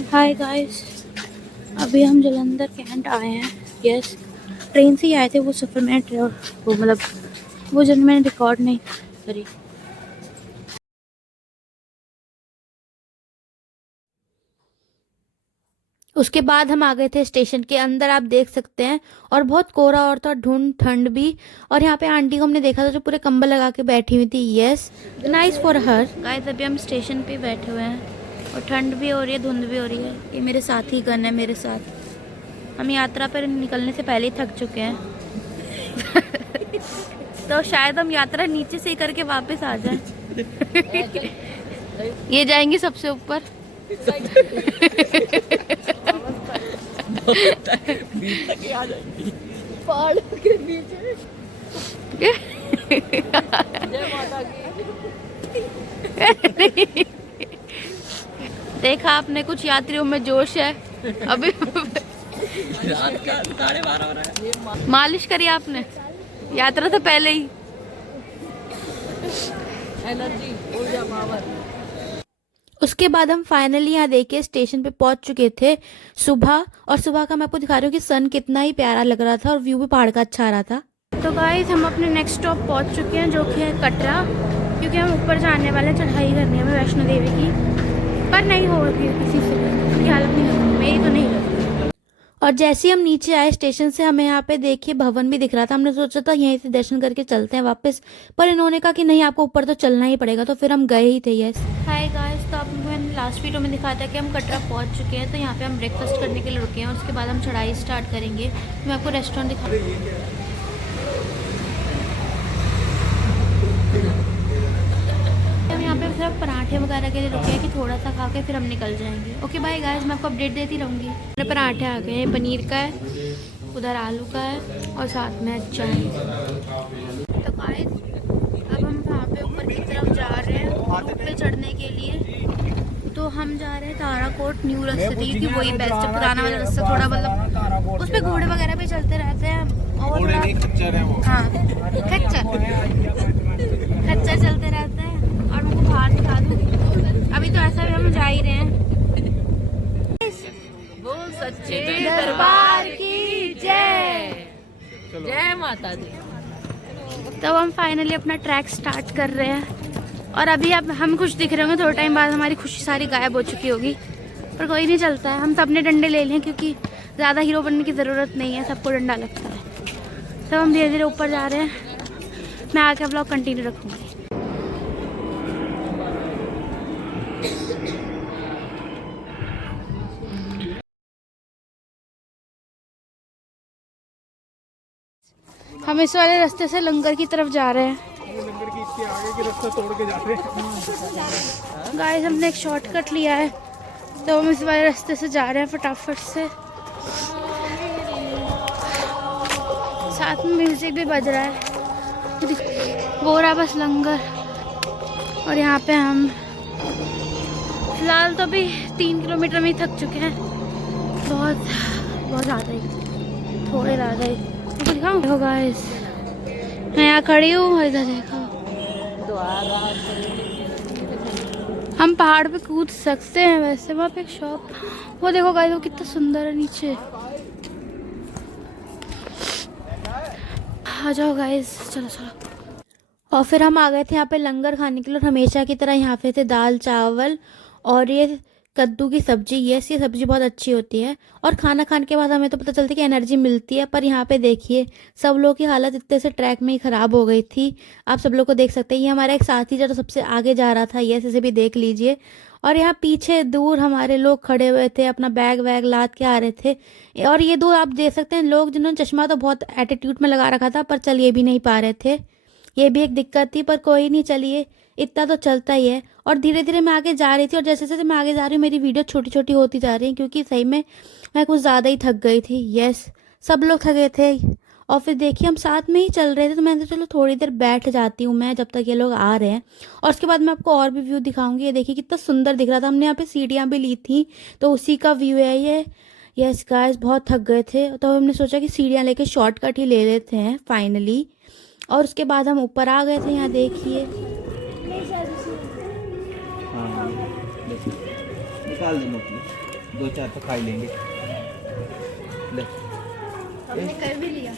Hi guys, अभी हम Jalandhar cantt आए हैं। यस, ट्रेन से ही आए थे। वो सफ़र में वो मतलब वो जर्नी मैंने रिकॉर्ड नहीं करी। उसके बाद हम आ गए थे स्टेशन के अंदर, आप देख सकते हैं। और बहुत कोहरा और था, धुंध, ठंड भी। और यहाँ पे आंटी को हमने देखा था जो पूरे कंबल लगा के बैठी हुई थी। Yes, nice for her. Guys अभी हम स्टेशन पे बैठे हुए हैं और ठंड भी हो रही है, धुंध भी हो रही है। ये मेरे साथी गण है मेरे साथ। हम यात्रा पर निकलने से पहले ही थक चुके हैं। तो शायद हम यात्रा नीचे से ही करके वापस आ जाएं। ये जाएंगे सबसे ऊपर। पहाड़ के नीचे। जय माता की। देखा आपने, कुछ यात्रियों में जोश है अभी। रात का 12:30 हो रहा है। मालिश करी आपने यात्रा से पहले ही। एनर्जी, ऊर्जा, पावर। उसके बाद हम फाइनली यहाँ देखिए स्टेशन पे पहुंच चुके थे सुबह। और सुबह का मैं आपको दिखा रही हूँ कि सन कितना ही प्यारा लग रहा था और व्यू भी पहाड़ का अच्छा आ रहा था। तो गाइस हम अपने नेक्स्ट स्टॉप पहुंच चुके हैं जो कि है कटरा, क्योंकि हम ऊपर जाने वाले, चढ़ाई करनी है हमें वैष्णो देवी की। पर नहीं हो रही किसी से, उसकी हालत नहीं लग रही, मेरी तो नहीं लग रही। और जैसे ही हम नीचे आए स्टेशन से, हमें यहाँ पे देखिए भवन भी दिख रहा था। हमने सोचा था यहीं से दर्शन करके चलते हैं वापस, पर इन्होंने कहा कि नहीं, आपको ऊपर तो चलना ही पड़ेगा। तो फिर हम गए ही थे। यस, हाय गाइस, तो आपको मैंने लास्ट वीडियो में दिखाया था कि हम कटरा पहुँच चुके हैं। तो यहाँ पे हम ब्रेकफास्ट करने के लिए रुके हैं और उसके बाद हम चढ़ाई स्टार्ट करेंगे। मैं आपको रेस्टोरेंट दिखा। हम यहाँ पे सिर्फ पराठे वगैरह के लिए रुके हैं कि थोड़ा सा खा के फिर हम निकल जाएंगे। ओके बाय गाइस, मैं आपको अपडेट देती रहूँगी। मेरे पराठे आ गए हैं, पनीर का है, उधर आलू का है और साथ में चाय। तो गाइस अब हम वहाँ पे ऊपर की तरफ जा रहे हैं रूट पे चढ़ने के लिए। तो हम जा रहे हैं ताराकोट न्यू रास्ते, क्योंकि वही बेस्ट है। पुराना वाला रास्ता थोड़ा मतलब उस पर घोड़े वगैरह भी चलते रहते हैं और थोड़ा हाँ खच्चर चलते रहते हैं। और उनको बाहर दिखा दूँ, अभी तो ऐसा भी हम जा ही रहे हैं। बोल सच्चे दरबार की जय। जय माता दी। तब हम फाइनली अपना ट्रैक स्टार्ट कर रहे हैं। और अभी अब हम खुश दिख रहे होंगे, थोड़ा टाइम बाद हमारी खुशी सारी गायब हो चुकी होगी, पर कोई नहीं, चलता है। हम सबने डंडे ले लिए क्योंकि ज़्यादा हीरो बनने की ज़रूरत नहीं है, सबको डंडा लगता है। तब हम धीरे धीरे ऊपर जा रहे हैं। मैं आगे ब्लॉग कंटिन्यू रखूँगी। हम इस वाले रास्ते से लंगर की तरफ जा रहे हैं। लंगर की इसके आगे की रास्ता तोड़ के जाते हैं। गाइस हमने एक शॉर्टकट लिया है, तो हम इस वाले रास्ते से जा रहे हैं फटाफट से। साथ में म्यूजिक भी बज रहा है, वो रहा बस लंगर। और यहाँ पे हम फिलहाल तो अभी 3 किलोमीटर में ही थक चुके हैं, बहुत बहुत ज़्यादा ही, थोड़े ज़्यादा ही। तो दिखाऊँ, देखो गाइस मैं यहाँ खड़ी हूँ और इधर देखो। हम पहाड़ पे कूद सकते हैं वैसे, वहाँ पे एक शॉप, वो देखो गाइस, वो कितना सुंदर है नीचे। आ जाओ गाइस, चलो चलो। और फिर हम आ गए थे यहाँ पे लंगर खाने के लिए। और हमेशा की तरह यहाँ पे थे दाल चावल और ये कद्दू की सब्जी। ये सब्जी बहुत अच्छी होती है और खाना खाने के बाद हमें तो पता चलती है कि एनर्जी मिलती है। पर यहाँ पे देखिए सब लोगों की हालत इतने से ट्रैक में ही ख़राब हो गई थी। आप सब लोग को देख सकते हैं, ये हमारा एक साथी जो सबसे आगे जा रहा था, ये इसे भी देख लीजिए। और यहाँ पीछे दूर हमारे लोग खड़े हुए थे, अपना बैग वैग लाद के आ रहे थे। और ये दो आप देख सकते हैं लोग जिन्होंने चश्मा तो बहुत एटीट्यूड में लगा रखा था, पर चल ये भी नहीं पा रहे थे। ये भी एक दिक्कत थी, पर कोई नहीं, चलिए इतना तो चलता ही है। और धीरे धीरे मैं आगे जा रही थी और जैसे जैसे मैं आगे जा रही हूँ मेरी वीडियो छोटी छोटी होती जा रही है, क्योंकि सही में मैं कुछ ज़्यादा ही थक गई थी। यस, सब लोग थके थे। और फिर देखिए हम साथ में ही चल रहे थे, तो मैंने चलो थोड़ी देर बैठ जाती हूँ मैं जब तक ये लोग आ रहे हैं। और उसके बाद मैं आपको और भी व्यू दिखाऊंगी। ये देखिए कितना सुंदर दिख रहा था। हमने यहाँ पे सीढ़ियाँ भी ली थी, तो उसी का व्यू है ये। यस गाइस, बहुत थक गए थे तो हमने सोचा कि सीढ़ियाँ लेके शॉर्टकट ही ले लेते हैं फाइनली। और उसके बाद हम ऊपर आ गए थे। यहाँ देखिए, निकाल देना प्लीज। दो चार तो खा ही लेंगे। ले हमने कर भी लिया।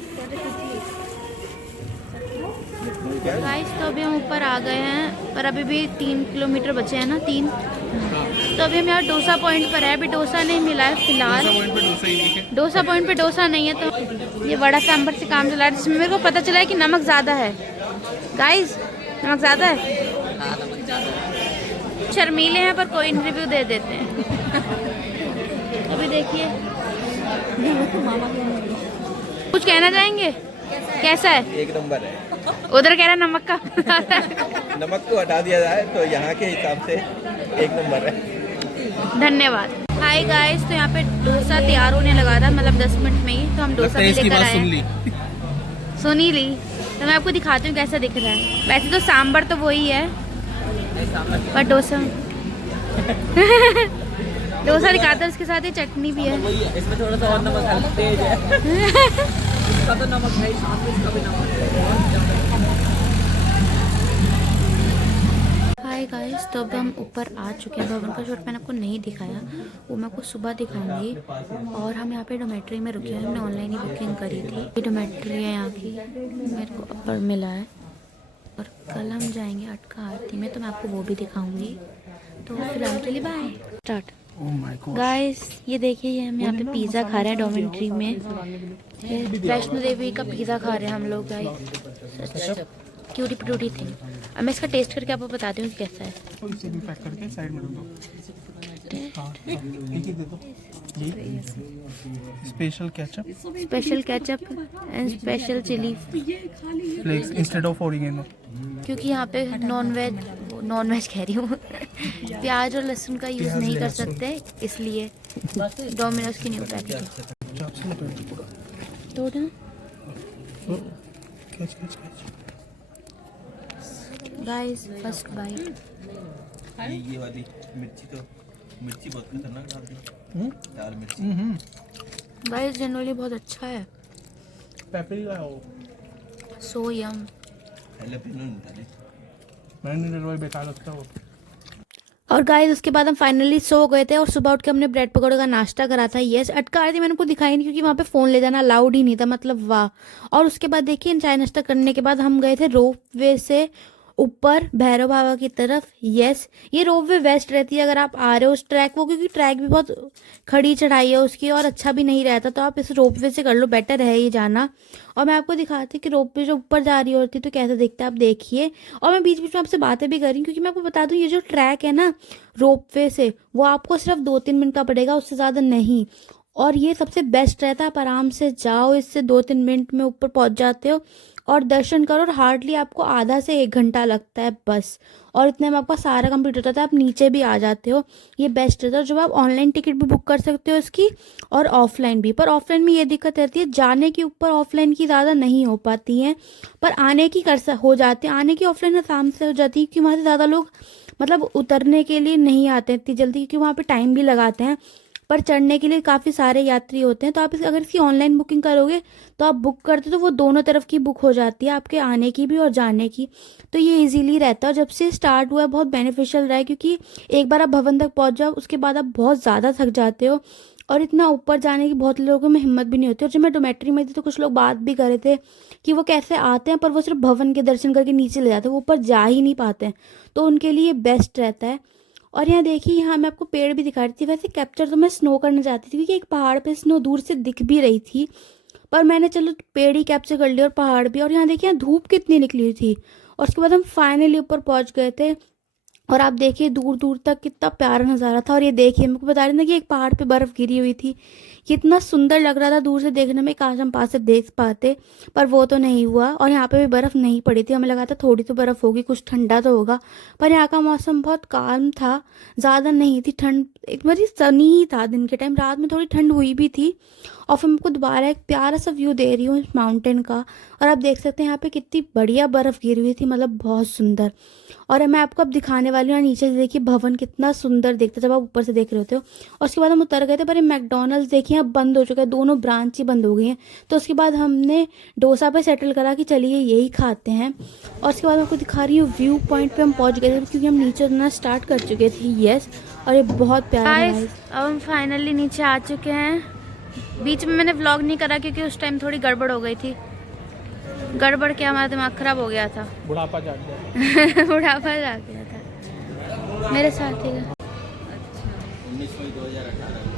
क्या है? गाइस तो अभी हम ऊपर आ गए हैं, पर अभी भी 3 किलोमीटर बचे हैं ना, 3। तो अभी हम यहाँ डोसा पॉइंट पर है। अभी डोसा नहीं मिला है फिलहाल। पॉइंट पे डोसा ही नहीं है। डोसा पॉइंट पे डोसा नहीं है, तो ये वड़ा सांभर से काम चला रहा है, जिसमें मेरे को पता चला है कि नमक ज़्यादा है। गाइस नमक ज़्यादा है। हाँ नमक ज़्यादा है। शर्मीले हैं पर कोई रिव्यू दे देते हैं। अभी देखिए कुछ कहना चाहेंगे? कैसा है? एक नंबर है। उधर कह रहा है नमक का। नमक को हटा दिया जाए तो यहाँ के हिसाब से एक नंबर है। धन्यवाद। हाय गाइस, तो यहाँ पे डोसा तैयार होने लगा था, मतलब 10 मिनट में ही। तो हम डोसा भी लेकर आए। सुन ही ली। तो मैं आपको दिखाती हूँ कैसा दिख रहा है। वैसे तो सांभर तो वही है, पर डोसा डोसा दिखाता है, उसके साथ ही चटनी भी है। इसमें थोड़ा सा और नमक हल्का तेज है। इसका तो नमक है, सामने इसका भी नमक है। हाय गाइस, तो अब हम ऊपर आ चुके हैं। भवन का शॉट मैंने आपको नहीं दिखाया, वो मैं आपको सुबह दिखाऊंगी। और हम यहाँ पे डोमेट्री में रुके हैं। हमने ऑनलाइन ही बुकिंग करी थी। ये डोमेट्री है यहाँ की, मेरे को अपर मिला है। और कल हम जाएंगे अटका आरती में, तो मैं आपको वो भी दिखाऊंगी। तो फिलहाल के लिए बाय। स्टार्ट। गाइस ये देखिए, ये हम यहाँ पे पिज़्ज़ा खा रहे हैं डोमेट्री में। वैष्णो देवी का पिज़्ज़ा खा रहे हैं हम लोग। गाइस क्यूटी पटूटी थी। अब मैं इसका टेस्ट करके आपको बताती हूँ कैसा है। इसे भी पैक करके साइड में रख दो। हाँ, एक दे दो। ये special ketchup, special ketchup and special chilli flakes instead of oregano. क्योंकि यहाँ पे नॉन वेज कह रही हूँ प्याज और लहसुन का यूज़ नहीं कर सकते, इसलिए डोमिनोज की न्यू पैकेट तोड़ ना। Catch catch catch. Guys first bite. ये वाली मिर्ची बहुत खतरनाक डालती है। लाल मिर्ची। गाइस जनरली बहुत अच्छा है। पेपरिका हो। सो यम। हैलोपिनो नहीं डाले। मैंने नहीं डलवाई, बेकार लगता हो। और गाइस उसके बाद हम फाइनली सो गए थे, और सुबह उठ के हमने ब्रेड पकौड़े का नाश्ता करा था। यस अटका आरती मैंने को दिखाई नहीं, क्योंकि वहाँ पे फ़ोन ले जाना अलाउड ही नहीं था, मतलब वाह। और उसके बाद देखिए चाय नाश्ता करने के बाद हम गए थे रोप वे से ऊपर भैरव बाबा की तरफ। यस ये रोप वे बेस्ट रहती है अगर आप आ रहे हो उस ट्रैक वो, क्योंकि ट्रैक भी बहुत खड़ी चढ़ाई है उसकी और अच्छा भी नहीं रहता, तो आप इस रोप वे से कर लो, बेटर है ये जाना। और मैं आपको दिखाती कि रोप वे जो ऊपर जा रही होती तो कैसा दिखता है, आप देखिए। और मैं बीच बीच में आपसे बातें भी कर रही हूँ, क्योंकि मैं आपको बता दूँ ये जो ट्रैक है ना रोप वे से, वो आपको सिर्फ 2-3 मिनट का पड़ेगा, उससे ज़्यादा नहीं। और ये सबसे बेस्ट रहता है, आप आराम से जाओ, इससे 2-3 मिनट में ऊपर पहुंच जाते हो और दर्शन करो। और हार्डली आपको आधा से 1 घंटा लगता है बस, और इतने में आपका सारा कंप्लीट हो जाता है, आप नीचे भी आ जाते हो। ये बेस्ट रहता है। जब आप ऑनलाइन टिकट भी बुक कर सकते हो इसकी, और ऑफलाइन भी। पर ऑफलाइन में ये दिक्कत रहती है, जाने के ऊपर ऑफलाइन की ज़्यादा नहीं हो पाती हैं, पर आने की हो जाती है। आने की ऑफलाइन आसाम से हो जाती है, क्योंकि वहाँ से ज़्यादा लोग मतलब उतरने के लिए नहीं आते इतनी जल्दी, क्योंकि वहाँ पे टाइम भी लगाते हैं। पर चढ़ने के लिए काफ़ी सारे यात्री होते हैं, तो आप अगर इसकी ऑनलाइन बुकिंग करोगे तो आप बुक करते तो वो दोनों तरफ की बुक हो जाती है, आपके आने की भी और जाने की। तो ये इजीली रहता है। और जब से स्टार्ट हुआ है बहुत बेनिफिशियल रहा है, क्योंकि एक बार आप भवन तक पहुंच जाओ उसके बाद आप बहुत ज़्यादा थक जाते हो, और इतना ऊपर जाने की बहुत लोगों में हिम्मत भी नहीं होती। और जब मैं डोमेट्री में थी तो कुछ लोग बात भी कर रहे थे कि वो कैसे आते हैं, पर वो सिर्फ भवन के दर्शन करके नीचे ले जाते हैं, वो ऊपर जा ही नहीं पाते हैं। तो उनके लिए बेस्ट रहता है। और यहाँ देखिए, यहाँ मैं आपको पेड़ भी दिखा रही थी। वैसे कैप्चर तो मैं स्नो करना चाहती थी, क्योंकि एक पहाड़ पे स्नो दूर से दिख भी रही थी, पर मैंने चलो पेड़ ही कैप्चर कर लिया और पहाड़ भी। और यहाँ देखिए यहाँ धूप कितनी निकली हुई थी। और उसके बाद हम फाइनली ऊपर पहुँच गए थे, और आप देखिए दूर दूर तक कितना प्यारा नज़ारा था। और ये देखिए मेरे को बता रही थी कि एक पहाड़ पे बर्फ़ गिरी हुई थी, कितना सुंदर लग रहा था दूर से देखने में, काश हम पास से देख पाते, पर वो तो नहीं हुआ। और यहाँ पे भी बर्फ़ नहीं पड़ी थी, हमें लगा था थोड़ी तो बर्फ़ होगी, कुछ ठंडा तो होगा, पर यहाँ का मौसम बहुत काल्म था, ज़्यादा नहीं थी ठंड, एक बार सनी ही था दिन के टाइम, रात में थोड़ी ठंड हुई भी थी। और फिर मैं आपको दोबारा एक प्यारा सा व्यू दे रही हूँ इस माउंटेन का, और आप देख सकते हैं यहाँ पे कितनी बढ़िया बर्फ़ गिरी हुई थी, मतलब बहुत सुंदर। और मैं आपको अब दिखाने वाली हूँ नीचे से, देखिए भवन कितना सुंदर दिखता है जब आप ऊपर से देख रहे होते हो। और उसके बाद हम उतर गए थे, पर ये मैकडॉनल्ड्स देखिए अब बंद हो चुका है, दोनों ब्रांच ही बंद हो गई हैं। तो उसके बाद हमने डोसा पे सेटल करा कि चलिए यही खाते हैं। और उसके बाद मैं आपको दिखा रही हूँ व्यू पॉइंट पे हम पहुँच गए थे, क्योंकि हम नीचे उतरना स्टार्ट कर चुके थे। यस और ये बहुत प्यारा है गाइस। अब हम फाइनली नीचे आ चुके हैं। बीच में मैंने व्लॉग नहीं करा क्योंकि उस टाइम थोड़ी गड़बड़ हो गई थी। गड़बड़ क्या, हमारा दिमाग खराब हो गया था। बुढ़ापा जाग गया। बुढ़ापा जा गया था मेरे साथ ही। 19 2018